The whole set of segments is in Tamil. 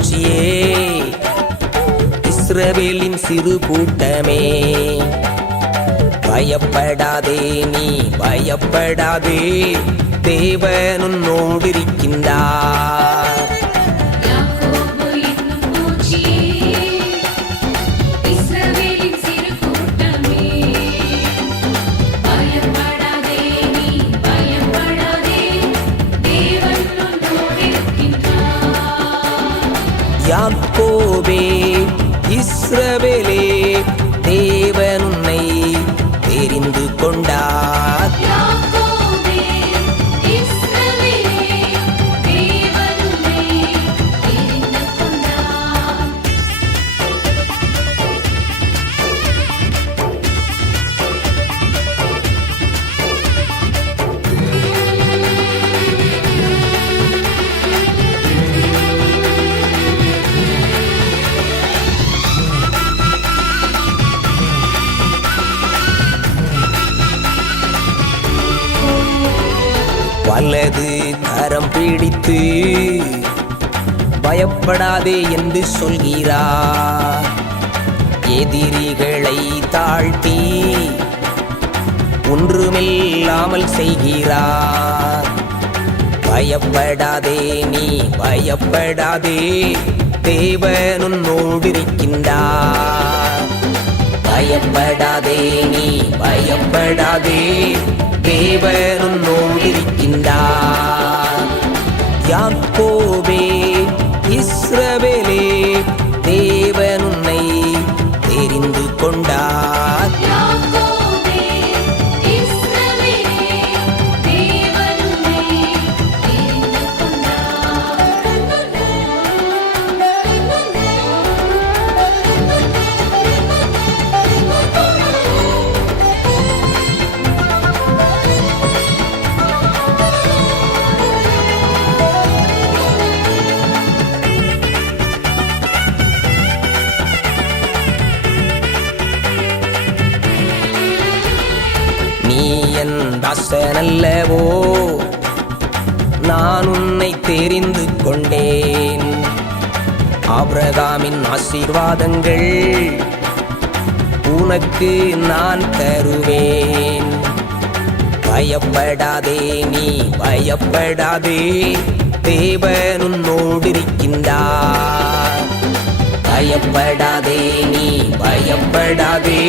பூச்சியே, இஸ்ரவேலின் சிறு கூட்டமே, பயப்படாதே நீ பயப்படாதே, தேவன் உன்னோடு இருக்கின்றார். யாக்கோபே இஸ்ரவேலே, தேவன் உன்னை தெரிந்து கொண்டார். வலது கரம் பிடித்து பயப்படாதே என்று சொல்கிறார். எதிரிகளை தாழ்த்தி ஒன்றுமில்லாமல் செய்கிறார். பயப்படாதே நீ பயப்படாதே, தேவன் உன்னோடு இருக்கின்றார். பயப்படாதே நீ பயப்படாதே, தேவன் உன்னோடு இருக்கின்றார். யாக்கோபே இஸ்ரவேலே, தேவன் உன்னை தெரிந்து கொண்டார். நீ என் தாசனல்லவோ, நான் உன்னை தெரிந்து கொண்டேன். ஆபிரகாமின் ஆசீர்வாதங்கள் உனக்கு நான் தருவேன். பயப்படாதே நீ பயப்படாதே, தேவன் உன்னோடு இருக்கின்றார். பயப்படாதே நீ பயப்படாதே,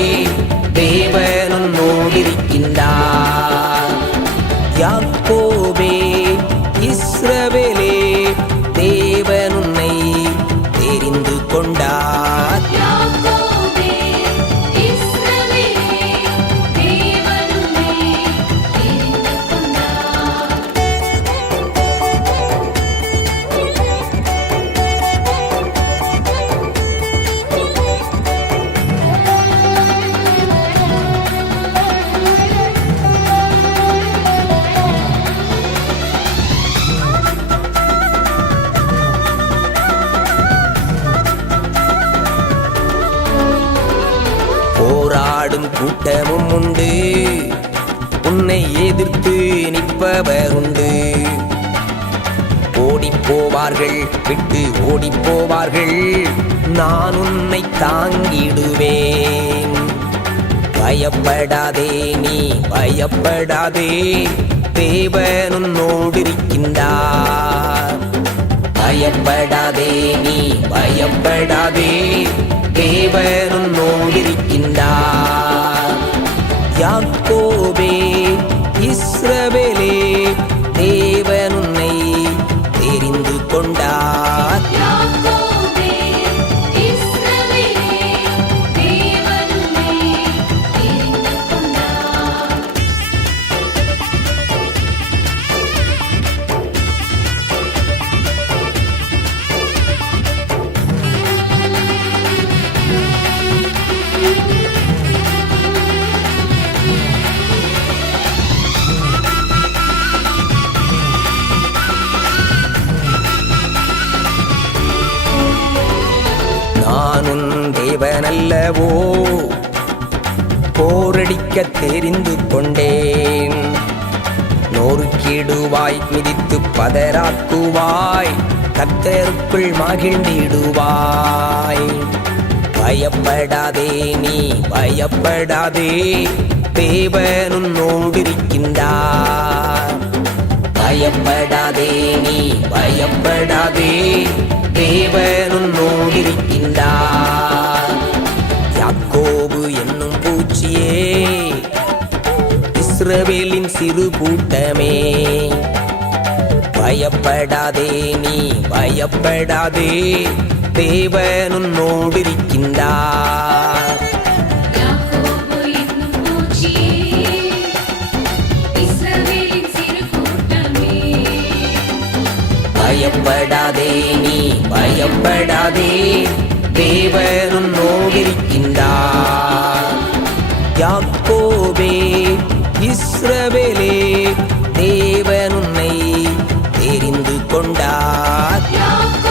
தேவன் உன்னோடு இருக்கின்றார். யாக்கோபே இஸ்ரவேலே, தேவன் உன்னை தெரிந்து கொண்டார். போராடும் கூட்டமும் உண்டு, உன்னை எதிர்த்து நிற்பவர் உண்டு. ஓடிப்போவார்கள் விட்டு ஓடிப்போவார்கள், நான் உன்னை தாங்கிடுவேன். பயப்படாதே நீ பயப்படாதே, தேவன் உன்னோடு இருக்கின்றார். பயப்படாதே நீ பயப்படாதே, தேவன் உன்னோடு இருக்கின்றார். யாக்கோபே இஸ்ரவேலே, தேவன் உன்னை தெரிந்து கொண்டார். நானும் தேவனல்லவோ, போரடிக்க தெரிந்து கொண்டேன். நொறுக்கிடுவாய் மிதித்து பதராக்குவாய், கர்த்தருக்குள் மகிழ்ந்திடுவாய். பயப்படாதே நீ பயப்படாதே, தேவன் உன்னோடிருக்கின்றார். பயப்படாதே நீ பயப்படாதே, தேவன் உன்னோடிருக்கின்றார். யாக்கோபு என்னும் பூச்சியே, இஸ்ரவேலின் சிறு கூட்டமே, பயப்படாதே நீ பயப்படாதே, தேவன் உன்னோடிருக்கின்றார். யாக்கோபு என்னும் பூச்சியே, இஸ்ரவேலின் சிறு கூட்டமே, பயப்படாதே நீ பயப்படாதே, தேவன் உன்னோடிருக்கின்றார். யாக்கோபே இஸ்ரவேலே, தேவன் உன்னை தெரிந்து கொண்டார். யாக்கோபு